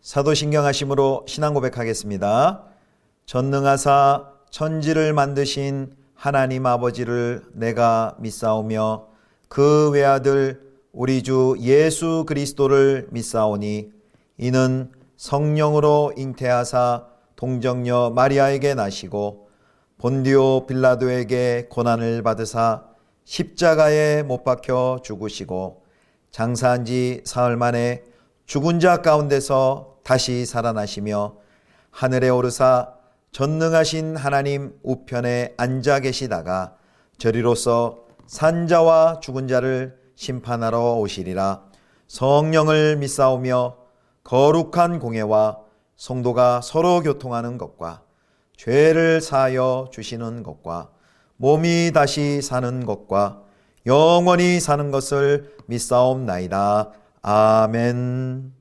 사도신경하심으로 신앙 고백하겠습니다. 전능하사 천지를 만드신 하나님 아버지를 내가 믿사오며 그 외아들 우리 주 예수 그리스도를 믿사오니 이는 성령으로 잉태하사 동정녀 마리아에게 나시고 본디오 빌라도에게 고난을 받으사 십자가에 못 박혀 죽으시고 장사한 지 사흘 만에 죽은 자 가운데서 다시 살아나시며 하늘에 오르사 전능하신 하나님 우편에 앉아 계시다가 저리로서 산자와 죽은 자를 심판하러 오시리라. 성령을 믿사오며 거룩한 공회와 성도가 서로 교통하는 것과 죄를 사하여 주시는 것과 몸이 다시 사는 것과 영원히 사는 것을 믿사옵나이다. 아멘.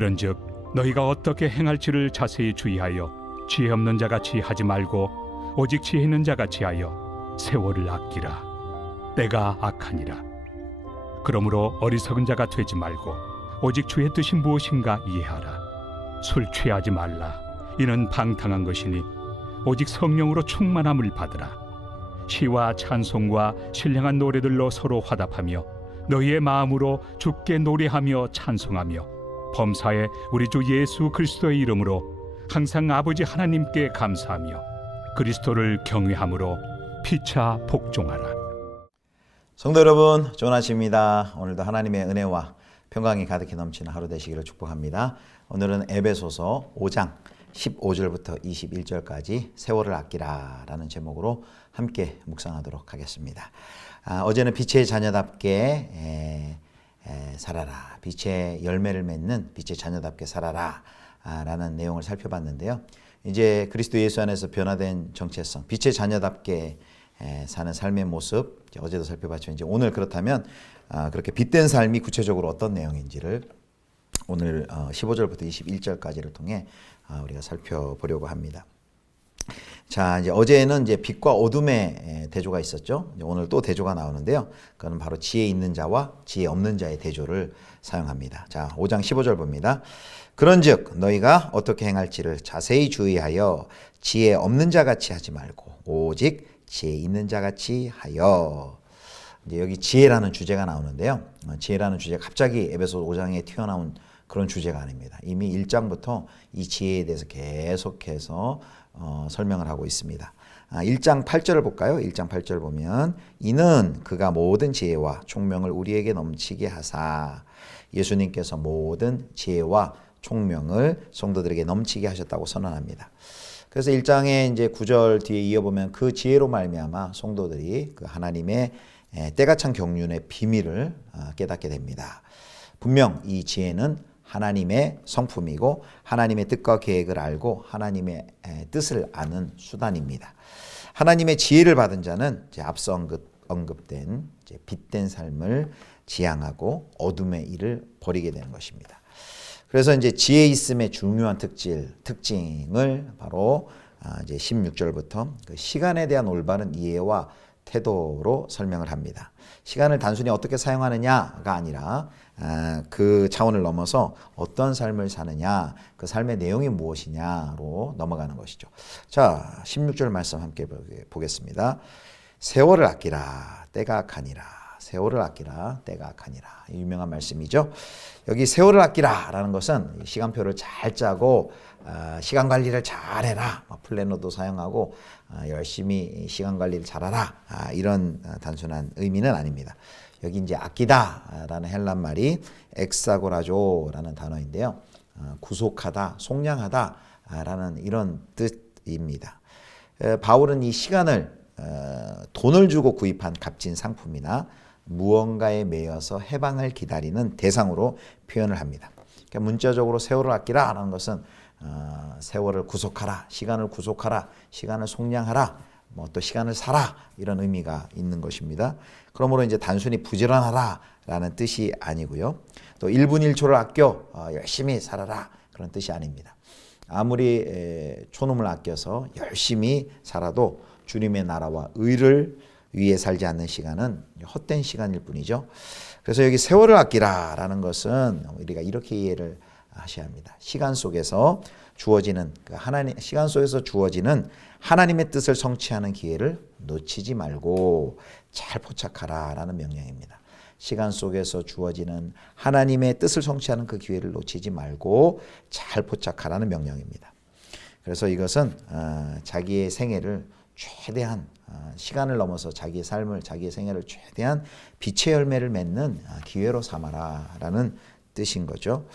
그런즉 너희가 어떻게 행할지를 자세히 주의하여 지혜 없는 자같이 하지 말고 오직 지혜 있는 자같이 하여 세월을 아끼라. 때가 악하니라. 그러므로 어리석은 자가 되지 말고 오직 주의 뜻이 무엇인가 이해하라. 술 취하지 말라. 이는 방탕한 것이니 오직 성령으로 충만함을 받으라. 시와 찬송과 신령한 노래들로 서로 화답하며 너희의 마음으로 주께 노래하며 찬송하며 범사에 우리 주 예수 그리스도의 이름으로 항상 아버지 하나님께 감사하며 그리스도를 경외함으로 피차 복종하라. 성도 여러분, 좋은 아침입니다. 오늘도 하나님의 은혜와 평강이 가득히 넘치는 하루 되시기를 축복합니다. 오늘은 에베소서 5장 15절부터 21절까지 세월을 아끼라 라는 제목으로 함께 묵상하도록 하겠습니다. 어제는 빛의 자녀답게 살아라, 빛의 열매를 맺는 빛의 자녀답게 살아라 라는 내용을 살펴봤는데요. 이제 그리스도 예수 안에서 변화된 정체성, 빛의 자녀답게 사는 삶의 모습, 어제도 살펴봤지만 이제 오늘 그렇다면 그렇게 빛된 삶이 구체적으로 어떤 내용인지를 오늘 15절부터 21절까지를 통해 우리가 살펴보려고 합니다. 자, 이제 어제는 이제 빛과 어둠의 대조가 있었죠. 오늘 또 대조가 나오는데요. 그건 바로 지혜 있는 자와 지혜 없는 자의 대조를 사용합니다. 자, 5장 15절 봅니다. 그런즉 너희가 어떻게 행할지를 자세히 주의하여 지혜 없는 자같이 하지 말고 오직 지혜 있는 자같이 하여. 이제 여기 지혜라는 주제가 나오는데요. 지혜라는 주제가 갑자기 에베소 5장에 튀어나온 그런 주제가 아닙니다. 이미 1장부터 이 지혜에 대해서 계속해서 설명을 하고 있습니다. 1장 8절을 볼까요? 1장 8절 보면 이는 그가 모든 지혜와 총명을 우리에게 넘치게 하사. 예수님께서 모든 지혜와 총명을 성도들에게 넘치게 하셨다고 선언합니다. 그래서 1장의 이제 9절 뒤에 이어보면 그 지혜로 말미암아 성도들이 그 하나님의 때가 찬 경륜의 비밀을 깨닫게 됩니다. 분명 이 지혜는 하나님의 성품이고 하나님의 뜻과 계획을 알고 하나님의 뜻을 아는 수단입니다. 하나님의 지혜를 받은 자는 이제 앞서 언급된 이제 빛된 삶을 지향하고 어둠의 일을 버리게 되는 것입니다. 그래서 이제 지혜 있음의 중요한 특징을 바로 이제 16절부터 그 시간에 대한 올바른 이해와 태도로 설명을 합니다. 시간을 단순히 어떻게 사용하느냐가 아니라 그 차원을 넘어서 어떤 삶을 사느냐, 그 삶의 내용이 무엇이냐로 넘어가는 것이죠. 자, 16절 말씀 함께 보겠습니다. 세월을 아끼라, 때가 악하니라. 세월을 아끼라, 때가 악하니라. 유명한 말씀이죠. 여기 세월을 아끼라 라는 것은 시간표를 잘 짜고 시간 관리를 잘 해라, 플래너도 사용하고 열심히 시간 관리를 잘하라, 이런 단순한 의미는 아닙니다. 여기 이제 아끼다 라는 헬란 말이 엑사고라조라는 단어인데요. 구속하다, 속량하다 라는 이런 뜻입니다. 바울은 이 시간을 돈을 주고 구입한 값진 상품이나 무언가에 매여서 해방을 기다리는 대상으로 표현을 합니다. 그러니까 문자적으로 세월을 아끼라 라는 것은 세월을 구속하라, 시간을 구속하라, 시간을 속량하라, 또 시간을 사라, 이런 의미가 있는 것입니다. 그러므로 이제 단순히 부지런하라 라는 뜻이 아니고요. 또 1분 1초를 아껴 열심히 살아라, 그런 뜻이 아닙니다. 아무리 초놈을 아껴서 열심히 살아도 주님의 나라와 의를 위해 살지 않는 시간은 헛된 시간일 뿐이죠. 그래서 여기 세월을 아끼라 라는 것은 우리가 이렇게 이해를 하셔야 합니다. 시간 속에서 주어지는 하나님의 뜻을 성취하는 기회를 놓치지 말고 잘 포착하라 라는 명령입니다. 시간 속에서 주어지는 하나님의 뜻을 성취하는 그 기회를 놓치지 말고 잘 포착하라는 명령입니다. 그래서 이것은 자기의 생애를 최대한 시간을 넘어서 자기의 삶을, 자기의 생애를 최대한 빛의 열매를 맺는 기회로 삼아라 라는 뜻인 거죠.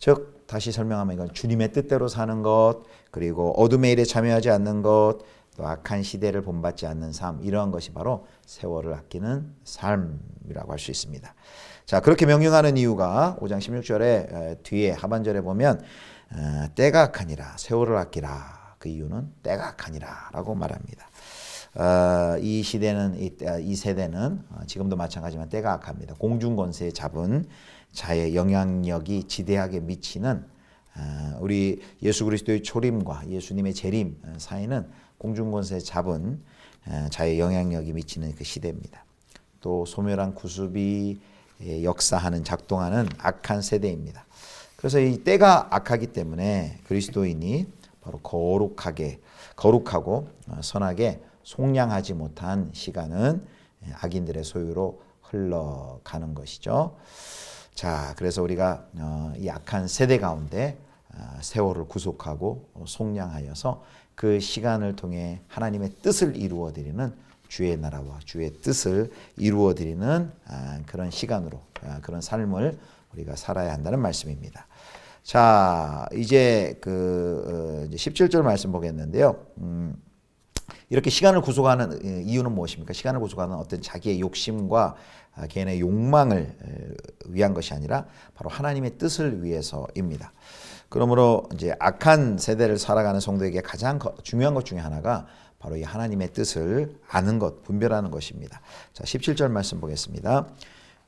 즉 다시 설명하면 이건 주님의 뜻대로 사는 것, 그리고 어둠의 일에 참여하지 않는 것, 또 악한 시대를 본받지 않는 삶, 이러한 것이 바로 세월을 아끼는 삶이라고 할 수 있습니다. 자, 그렇게 명령하는 이유가 5장 16절에 뒤에 하반절에 보면 때가 악하니라, 세월을 아끼라. 그 이유는 때가 악하니라 라고 말합니다. 이 시대는 이 세대는 지금도 마찬가지지만 때가 악합니다. 공중권세에 잡은 자의 영향력이 지대하게 미치는 우리 예수 그리스도의 초림과 예수님의 재림 사이는 공중권세에 잡은 자의 영향력이 미치는 그 시대입니다. 또 소멸한 구습이 역사하는 작동하는 악한 세대입니다. 그래서 이 때가 악하기 때문에 그리스도인이 바로 거룩하고 선하게 속량하지 못한 시간은 악인들의 소유로 흘러가는 것이죠. 자, 그래서 우리가 이 악한 세대 가운데 세월을 구속하고 속량하여서 그 시간을 통해 하나님의 뜻을 이루어드리는 주의 나라와 주의 뜻을 이루어드리는 그런 시간으로 그런 삶을 우리가 살아야 한다는 말씀입니다. 자, 이제 이제 17절 말씀 보겠는데요. 이렇게 시간을 구속하는 이유는 무엇입니까? 시간을 구속하는 어떤 자기의 욕심과 개인의 욕망을 위한 것이 아니라 바로 하나님의 뜻을 위해서입니다. 그러므로 이제 악한 세대를 살아가는 성도에게 가장 중요한 것 중에 하나가 바로 이 하나님의 뜻을 아는 것, 분별하는 것입니다. 자, 17절 말씀 보겠습니다.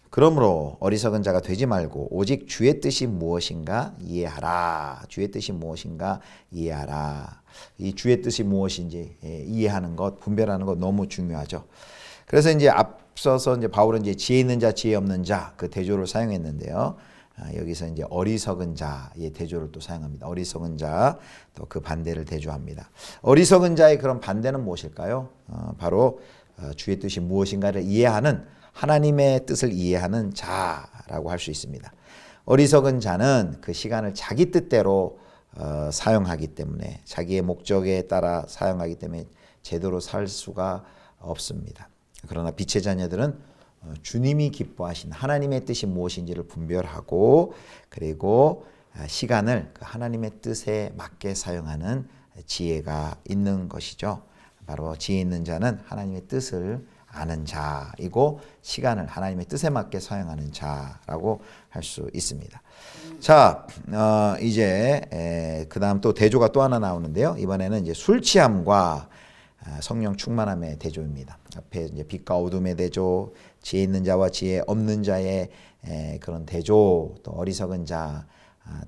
그러므로 어리석은 자가 되지 말고 오직 주의 뜻이 무엇인가 이해하라. 주의 뜻이 무엇인가 이해하라. 이 주의 뜻이 무엇인지 이해하는 것, 분별하는 것 너무 중요하죠. 그래서 이제 앞서서 이제 바울은 이제 지혜 있는 자, 지혜 없는 자 그 대조를 사용했는데요. 여기서 이제 어리석은 자의 대조를 또 사용합니다. 어리석은 자, 또 그 반대를 대조합니다. 어리석은 자의 그런 반대는 무엇일까요? 바로 주의 뜻이 무엇인가를 이해하는 하나님의 뜻을 이해하는 자라고 할 수 있습니다. 어리석은 자는 그 시간을 자기 뜻대로 사용하기 때문에 자기의 목적에 따라 사용하기 때문에 제대로 살 수가 없습니다. 그러나 빛의 자녀들은 주님이 기뻐하신 하나님의 뜻이 무엇인지를 분별하고 그리고 시간을 그 하나님의 뜻에 맞게 사용하는 지혜가 있는 것이죠. 바로 지혜 있는 자는 하나님의 뜻을 아는 자이고 시간을 하나님의 뜻에 맞게 사용하는 자라고 할 수 있습니다. 자, 이제 그 다음 또 대조가 또 하나 나오는데요. 이번에는 이제 술 취함과 성령 충만함의 대조입니다. 앞에 이제 빛과 어둠의 대조, 지혜 있는 자와 지혜 없는 자의 그런 대조, 또 어리석은 자,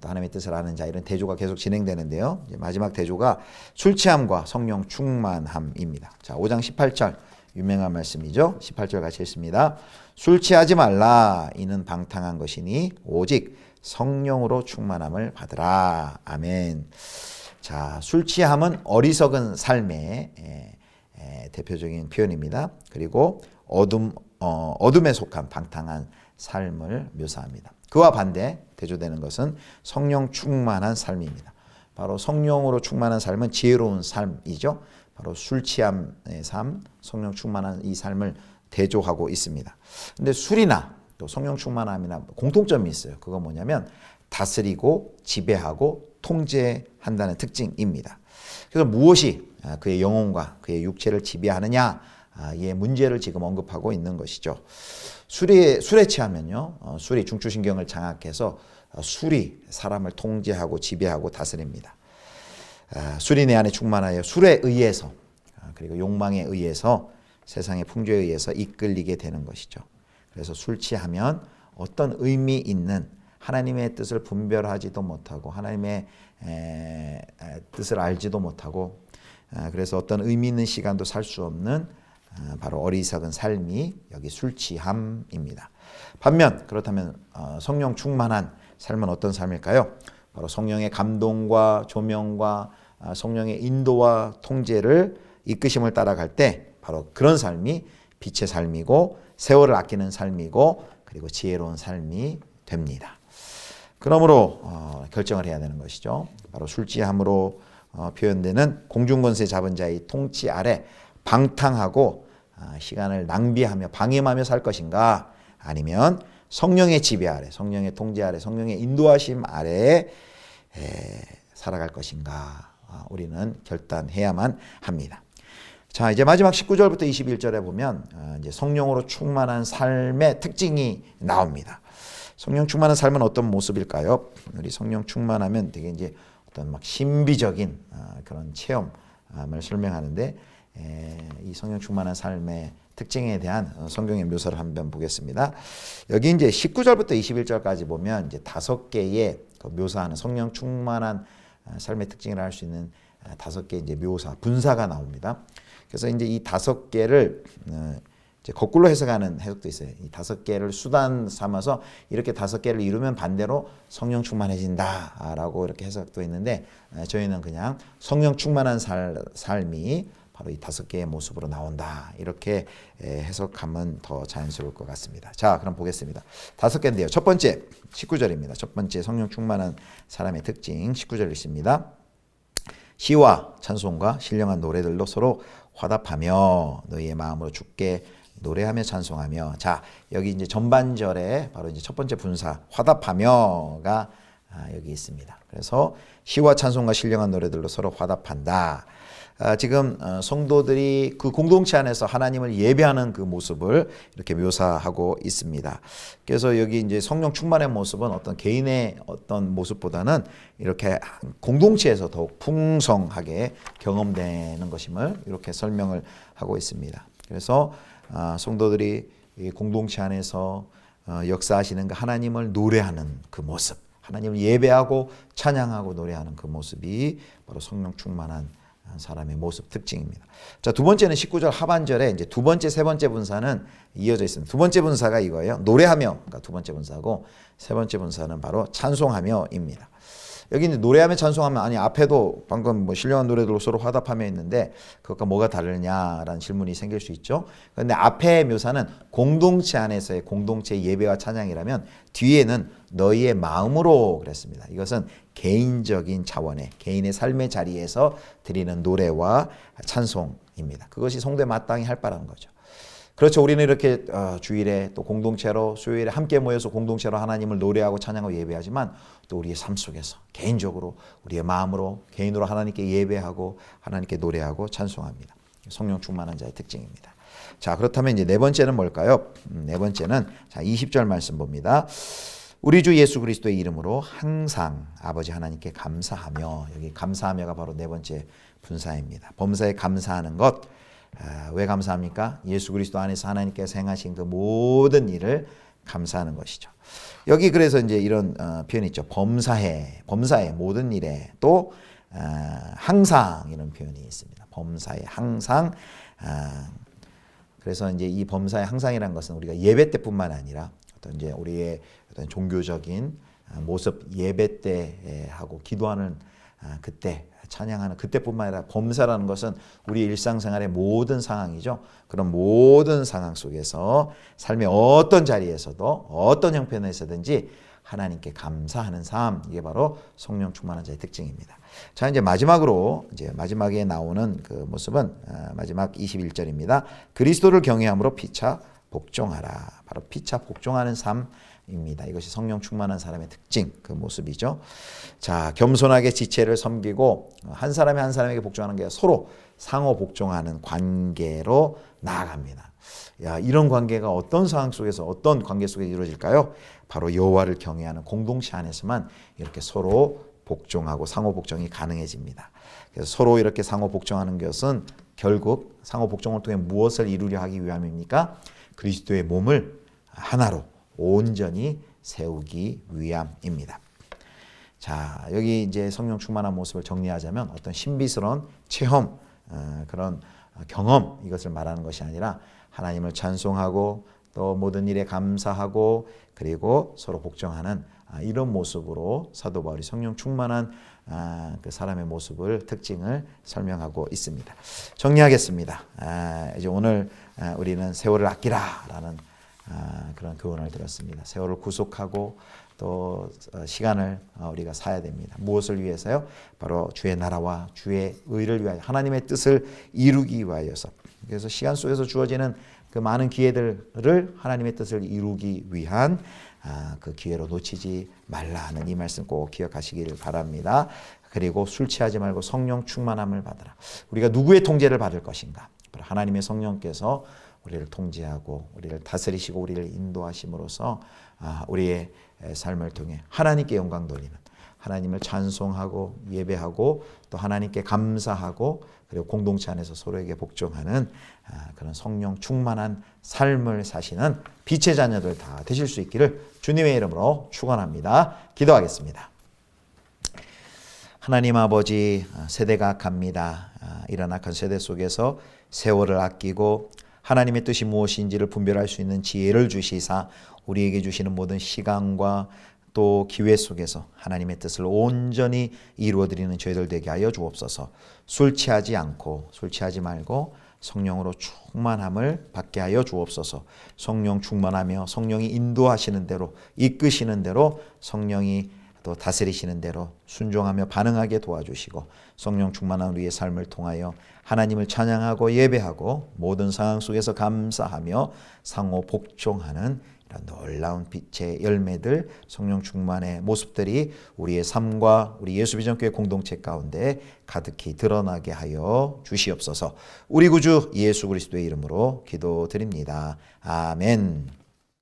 또 하나님의 뜻을 아는 자 이런 대조가 계속 진행되는데요. 이제 마지막 대조가 술 취함과 성령 충만함입니다. 자, 5장 18절 유명한 말씀이죠. 18절 같이 읽습니다. 술 취하지 말라. 이는 방탕한 것이니 오직 성령으로 충만함을 받으라. 아멘. 자, 술 취함은 어리석은 삶의 대표적인 표현입니다. 그리고 어둠에 속한 방탕한 삶을 묘사합니다. 그와 반대 대조되는 것은 성령 충만한 삶입니다. 바로 성령으로 충만한 삶은 지혜로운 삶이죠. 바로 술 취함의 삶, 성령 충만한 이 삶을 대조하고 있습니다. 근데 술이나 또 성령 충만함이나 공통점이 있어요. 그건 뭐냐면 다스리고 지배하고 통제한다는 특징입니다. 그래서 무엇이 그의 영혼과 그의 육체를 지배하느냐 이의 문제를 지금 언급하고 있는 것이죠. 술에 취하면요, 술이 중추신경을 장악해서 술이 사람을 통제하고 지배하고 다스립니다. 술이 내 안에 충만하여 술에 의해서 그리고 욕망에 의해서 세상의 풍조에 의해서 이끌리게 되는 것이죠. 그래서 술 취하면 어떤 의미 있는 하나님의 뜻을 분별하지도 못하고 하나님의 뜻을 알지도 못하고 그래서 어떤 의미 있는 시간도 살 수 없는 바로 어리석은 삶이 여기 술 취함입니다. 반면 그렇다면 성령 충만한 삶은 어떤 삶일까요? 바로 성령의 감동과 조명과 성령의 인도와 통제를 이끄심을 따라갈 때 바로 그런 삶이 빛의 삶이고 세월을 아끼는 삶이고 그리고 지혜로운 삶이 됩니다. 그러므로 결정을 해야 되는 것이죠. 바로 술 취함으로 표현되는 공중권세 잡은 자의 통치 아래 방탕하고 시간을 낭비하며 방임하며 살 것인가 아니면 성령의 지배 아래 성령의 통제 아래 성령의 인도하심 아래에 살아갈 것인가 우리는 결단해야만 합니다. 자, 이제 마지막 19절부터 21절에 보면 이제 성령으로 충만한 삶의 특징이 나옵니다. 성령 충만한 삶은 어떤 모습일까요? 우리 성령 충만하면 되게 이제 어떤 막 신비적인 그런 체험을 설명하는데 이 성령 충만한 삶의 특징에 대한 성경의 묘사를 한번 보겠습니다. 여기 이제 19절부터 21절까지 보면 이제 5개의 묘사하는 성령 충만한 삶의 특징을 알 수 있는 5개 이제 묘사, 분사가 나옵니다. 그래서 이제 이 5개를 이제 거꾸로 해석하는 해석도 있어요. 이 5개를 수단 삼아서 이렇게 5개를 이루면 반대로 성령 충만해진다라고 이렇게 해석도 있는데 저희는 그냥 성령 충만한 삶이 바로 이 5개의 모습으로 나온다. 이렇게 해석하면 더 자연스러울 것 같습니다. 자, 그럼 보겠습니다. 5개인데요. 첫 번째, 19절입니다. 첫 번째 성령 충만한 사람의 특징 19절 있습니다. 시와 찬송과 신령한 노래들로 서로 화답하며 너희의 마음으로 주께 노래하며 찬송하며. 자, 여기 이제 전반절에 바로 이제 첫 번째 분사 화답하며가 여기 있습니다. 그래서 시와 찬송과 신령한 노래들로 서로 화답한다. 지금 성도들이 그 공동체 안에서 하나님을 예배하는 그 모습을 이렇게 묘사하고 있습니다. 그래서 여기 이제 성령 충만의 모습은 어떤 개인의 어떤 모습보다는 이렇게 공동체에서 더욱 풍성하게 경험되는 것임을 이렇게 설명을 하고 있습니다. 그래서 성도들이 이 공동체 안에서 역사하시는 그 하나님을 노래하는 그 모습, 하나님을 예배하고 찬양하고 노래하는 그 모습이 바로 성령 충만한 사람의 모습 특징입니다. 자, 두 번째는 19절 하반절에 이제 두 번째, 세 번째 분사는 이어져 있습니다. 두 번째 분사가 이거예요. 노래하며, 그러니까 두 번째 분사고, 세 번째 분사는 바로 찬송하며입니다. 여기 이제 노래하며 찬송하면, 아니 앞에도 방금 뭐 신령한 노래들로 서로 화답하며 있는데 그것과 뭐가 다르냐라는 질문이 생길 수 있죠. 그런데 앞에 묘사는 공동체 안에서의 공동체 예배와 찬양이라면 뒤에는 너희의 마음으로 그랬습니다. 이것은 개인적인 차원의 개인의 삶의 자리에서 드리는 노래와 찬송입니다. 그것이 성도에 마땅히 할 바라는 거죠. 그렇죠. 우리는 이렇게 주일에 또 공동체로 수요일에 함께 모여서 공동체로 하나님을 노래하고 찬양하고 예배하지만 또 우리의 삶 속에서 개인적으로 우리의 마음으로 개인으로 하나님께 예배하고 하나님께 노래하고 찬송합니다. 성령 충만한 자의 특징입니다. 자, 그렇다면 이제 네 번째는 뭘까요? 네 번째는 자 20절 말씀 봅니다. 우리 주 예수 그리스도의 이름으로 항상 아버지 하나님께 감사하며. 여기 감사하며가 바로 네 번째 분사입니다. 범사에 감사하는 것. 왜 감사합니까? 예수 그리스도 안에서 하나님께서 행하신 그 모든 일을 감사하는 것이죠. 여기 그래서 이제 이런 표현이 있죠. 범사에 모든 일에 또 항상 이런 표현이 있습니다. 범사에 항상. 그래서 이제 이 범사에 항상이라는 것은 우리가 예배 때뿐만 아니라 어떤 이제 우리의 어떤 종교적인 모습 예배 때 하고 기도하는 그때 찬양하는 그때뿐만 아니라 범사라는 것은 우리 일상생활의 모든 상황이죠. 그런 모든 상황 속에서 삶의 어떤 자리에서도 어떤 형편에서든지 하나님께 감사하는 삶, 이게 바로 성령 충만한 자의 특징입니다. 자, 이제 마지막으로 이제 마지막에 나오는 그 모습은 마지막 21절입니다. 그리스도를 경외함으로 피차 복종하라. 바로 피차 복종하는 삶입니다. 이것이 성령 충만한 사람의 특징, 그 모습이죠. 자, 겸손하게 지체를 섬기고 한 사람이 한 사람에게 복종하는 게 서로 상호 복종하는 관계로 나아갑니다. 야, 이런 관계가 어떤 상황 속에서 어떤 관계 속에 이루어질까요? 바로 여호와를 경외하는 공동체 안에서만 이렇게 서로 복종하고 상호 복종이 가능해집니다. 그래서 서로 이렇게 상호 복종하는 것은 결국 상호 복종을 통해 무엇을 이루려 하기 위함입니까? 그리스도의 몸을 하나로 온전히 세우기 위함입니다. 자, 여기 이제 성령 충만한 모습을 정리하자면 어떤 신비스러운 체험, 그런 경험, 이것을 말하는 것이 아니라 하나님을 찬송하고 또 모든 일에 감사하고 그리고 서로 복종하는 이런 모습으로 사도 바울이 성령 충만한 그 사람의 모습을 특징을 설명하고 있습니다. 정리하겠습니다. 이제 오늘 우리는 세월을 아끼라라는 그런 교훈을 들었습니다. 세월을 구속하고 또 시간을 우리가 사야 됩니다. 무엇을 위해서요? 바로 주의 나라와 주의 의를 위하여 하나님의 뜻을 이루기 위하여서. 그래서 시간 속에서 주어지는 그 많은 기회들을 하나님의 뜻을 이루기 위한 그 기회로 놓치지 말라 하는 이 말씀 꼭 기억하시길 바랍니다. 그리고 술 취하지 말고 성령 충만함을 받으라. 우리가 누구의 통제를 받을 것인가? 하나님의 성령께서 우리를 통제하고 우리를 다스리시고 우리를 인도하심으로써 우리의 삶을 통해 하나님께 영광 돌리는 하나님을 찬송하고 예배하고 또 하나님께 감사하고 그리고 공동체 안에서 서로에게 복종하는 그런 성령 충만한 삶을 사시는 빛의 자녀들 다 되실 수 있기를 주님의 이름으로 축원합니다. 기도하겠습니다. 하나님 아버지, 세대가 악합니다. 이런 악한 세대 속에서 세월을 아끼고 하나님의 뜻이 무엇인지를 분별할 수 있는 지혜를 주시사 우리에게 주시는 모든 시간과 또 기회 속에서 하나님의 뜻을 온전히 이루어드리는 저희들 되게 하여 주옵소서. 술 취하지 않고 술 취하지 말고 성령으로 충만함을 받게 하여 주옵소서. 성령 충만하며 성령이 인도하시는 대로 이끄시는 대로 성령이 또 다스리시는 대로 순종하며 반응하게 도와주시고 성령 충만한 우리의 삶을 통하여 하나님을 찬양하고 예배하고 모든 상황 속에서 감사하며 상호 복종하는 이런 놀라운 빛의 열매들, 성령 충만의 모습들이 우리의 삶과 우리 예수비전교회 공동체 가운데 가득히 드러나게 하여 주시옵소서. 우리 구주 예수 그리스도의 이름으로 기도드립니다. 아멘.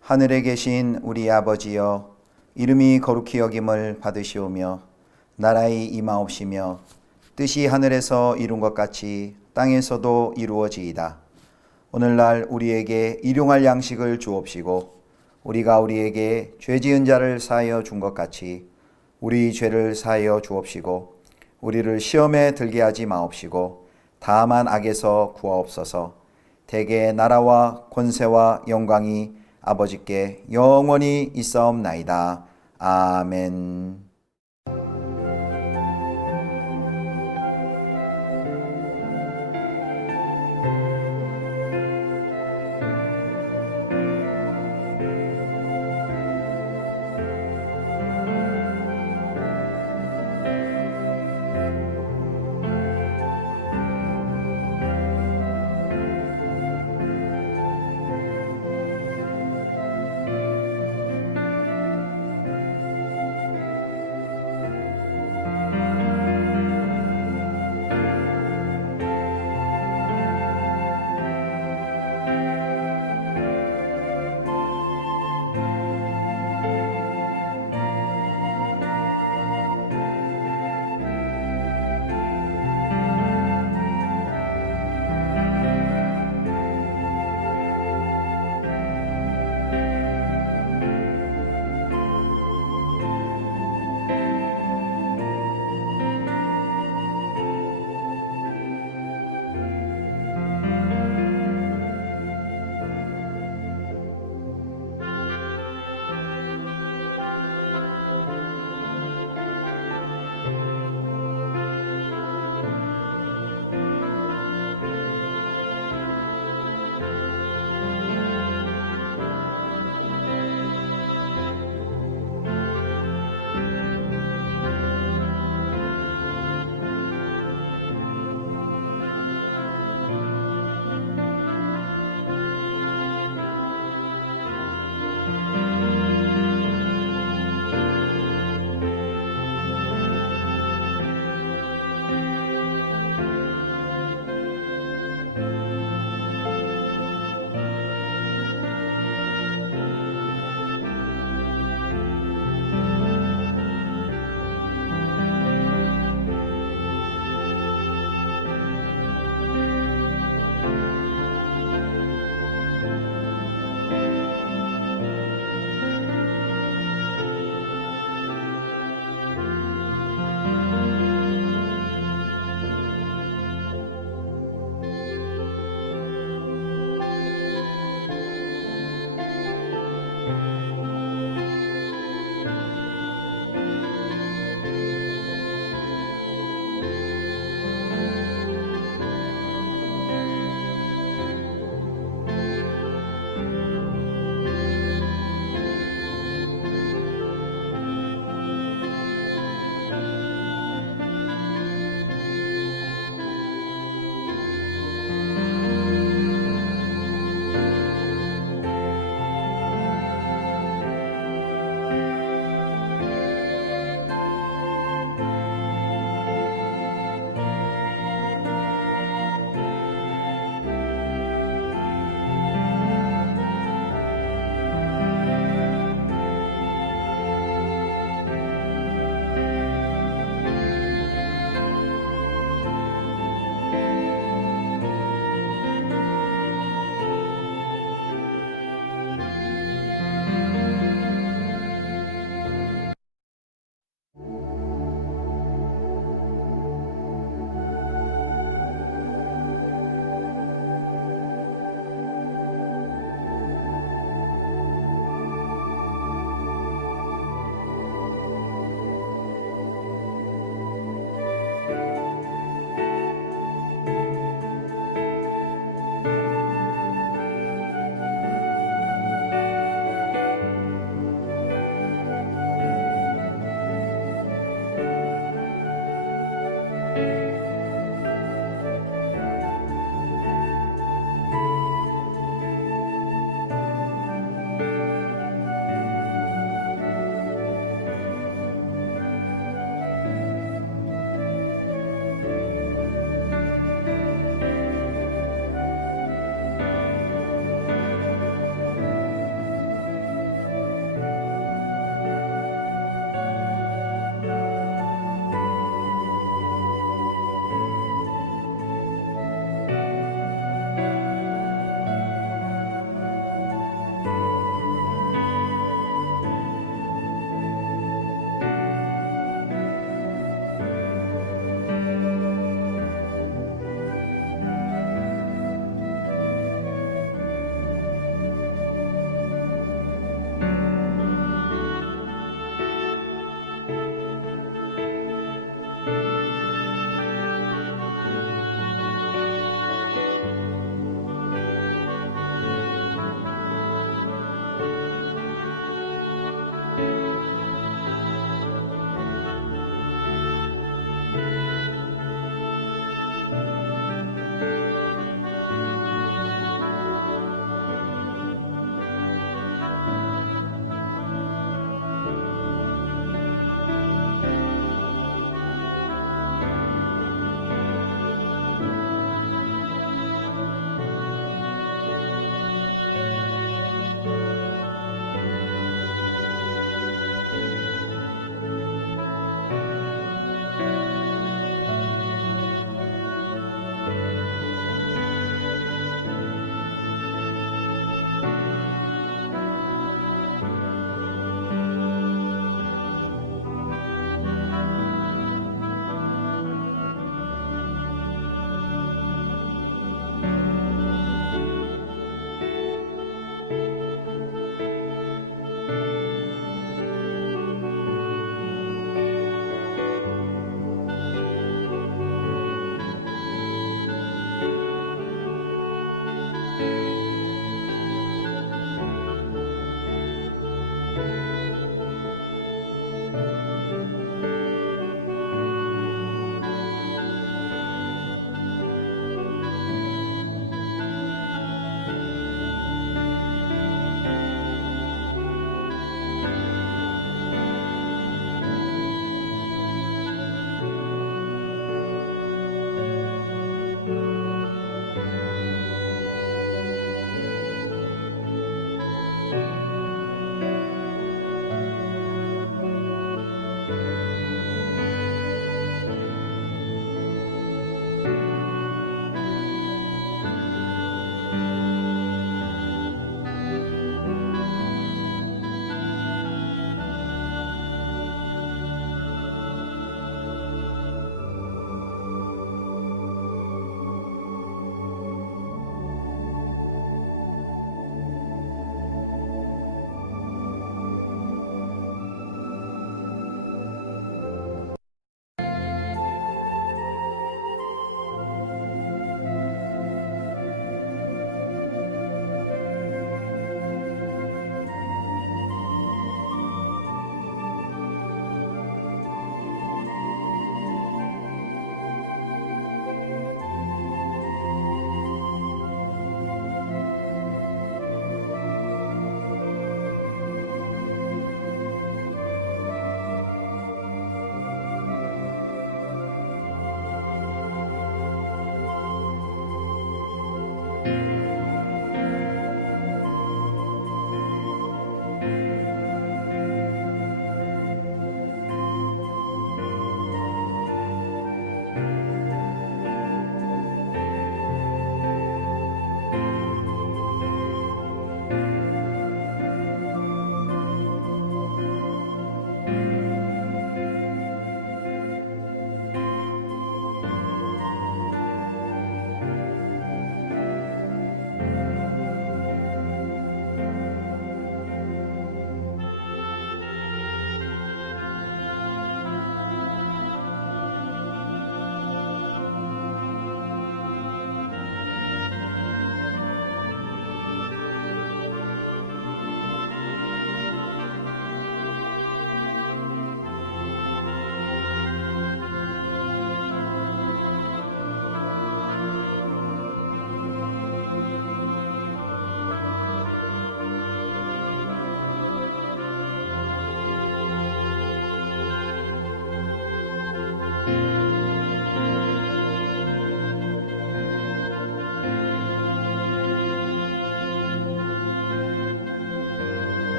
하늘에 계신 우리 아버지여, 이름이 거룩히 여김을 받으시오며 나라의 임하옵시며 뜻이 하늘에서 이룬 것 같이 땅에서도 이루어지이다. 오늘날 우리에게 일용할 양식을 주옵시고 우리가 우리에게 죄 지은 자를 사하여 준 것 같이 우리 죄를 사하여 주옵시고 우리를 시험에 들게 하지 마옵시고 다만 악에서 구하옵소서. 대개 나라와 권세와 영광이 아버지께 영원히 있사옵나이다. 아멘.